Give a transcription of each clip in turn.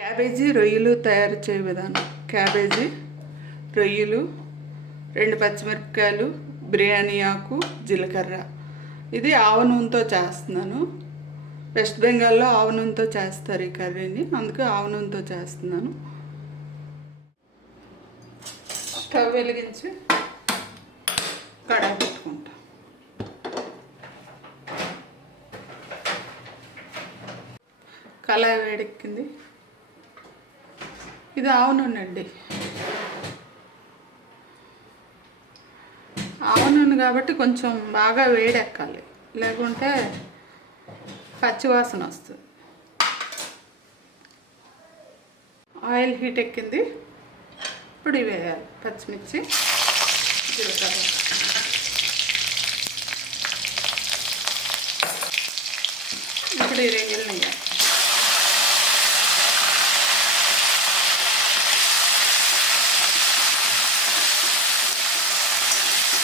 Cabbage రొయ్యలు తయారు చేయ విధానం. క్యాబేజీ, రొయ్యలు, 2 పచ్చిమిరపకాయలు, బిర్యానీ ఆకు, జీలకర్ర. ఇది ఆవ నూనెతో చేస్తున్నాను. వెస్ట్ బెంగాల్లో ఆవ నూనెతో చేస్తారు ఈ కర్రీని, అందుకే ఆవ నూనెతో చేస్తున్నాను. స్టవ్ వెలిగించి కడాయి పెట్టుకుంటా. కళాయి వేడెక్కింది. ఇది ఆవ నూనె అండి. ఆవ నూనె కాబట్టి కొంచెం బాగా వేడెక్కాలి, లేకుంటే పచ్చివాసన వస్తుంది. ఆయిల్ హీట్ ఎక్కింది. ఇప్పుడు ఇవి వేయాలి. పచ్చిమిర్చి, జీలకర్ర. ఇప్పుడు ఈ రొయ్యలు వేయాలి.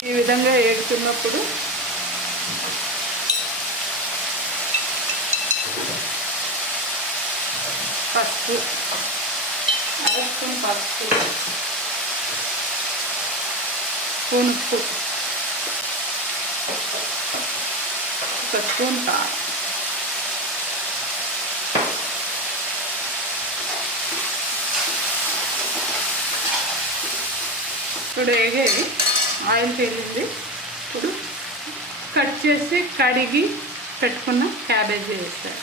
ఈ విధంగా ఏడుతున్నప్పుడు పసుపు, అర స్పూన్ పసుపు, స్పూన్ ఉప్పు, 1 స్పూన్ కారం. ఇప్పుడు వేగేది, ఆయిల్ తేలింది. ఇప్పుడు కట్ చేసి కడిగి పెట్టుకున్న క్యాబేజీ వేస్తారు.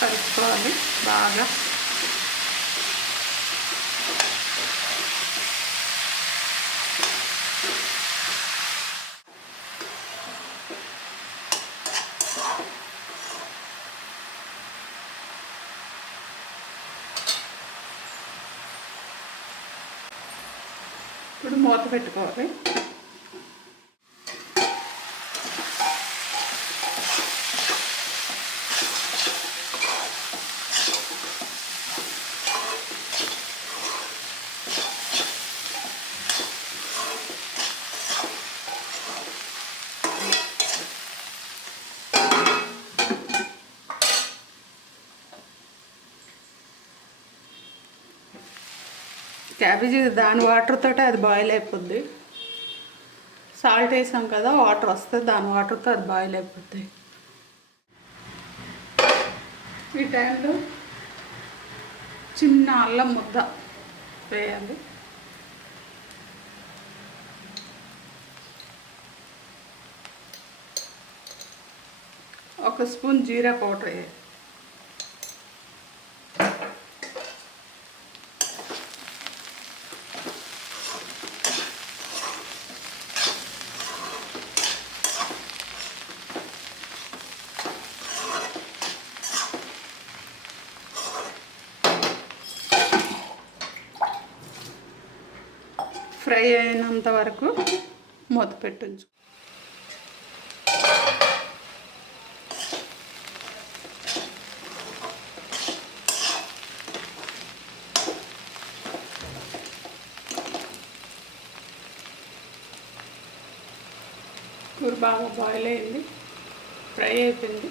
కలుపుకోవాలి బాగా. ఇప్పుడు మూత పెట్టుకోవాలి. క్యాబేజీ దాని వాటర్తో అది బాయిల్ అయిపోద్ది. సాల్ట్ వేసాం కదా, వాటర్ వస్తుంది, దాని వాటర్తో అది బాయిల్ అయిపోద్ది. ఈ టైంలో చిన్న అల్లం ముద్ద వేయాలి. ఒక స్పూన్ జీరా పౌడర్ వేయాలి. ఫ్రై అయినంత వరకు మూత పెట్టచ్చు. కూర బాగా బాయిల్ అయింది, ఫ్రై అయిపోయింది.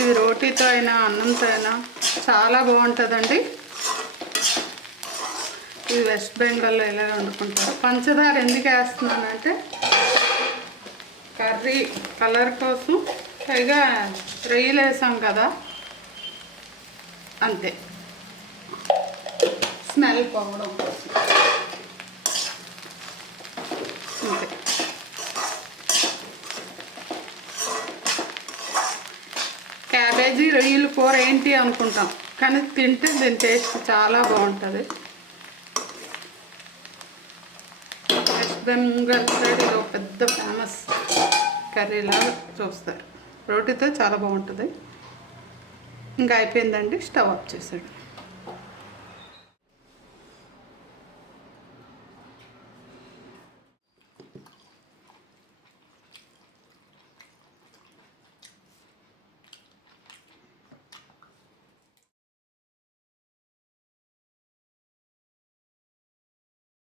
ఇది రోటీతో అయినా అన్నంతో అయినా చాలా బాగుంటుందండి. ఇది వెస్ట్ బెంగాల్లో ఇలా వండుకుంటారు. పంచదార ఎందుకు వేస్తున్నానంటే కర్రీ కలర్ కోసం, పైగా రొయ్యలు వేసాం కదా, అంతే. స్మెల్ పోవడం కోసం అంతే. క్యాబేజీ రొయ్యలు కూర ఏంటి అనుకుంటాం, కానీ తింటే దీని టేస్ట్ చాలా బాగుంటుంది. వెస్ట్ బెంగాల్ సైడ్ ఇది ఒక పెద్ద ఫేమస్ కర్రీలాగా చూస్తారు. రోటీతో చాలా బాగుంటుంది. ఇంకా అయిపోయిందండి, స్టవ్ ఆఫ్ చేసాడు.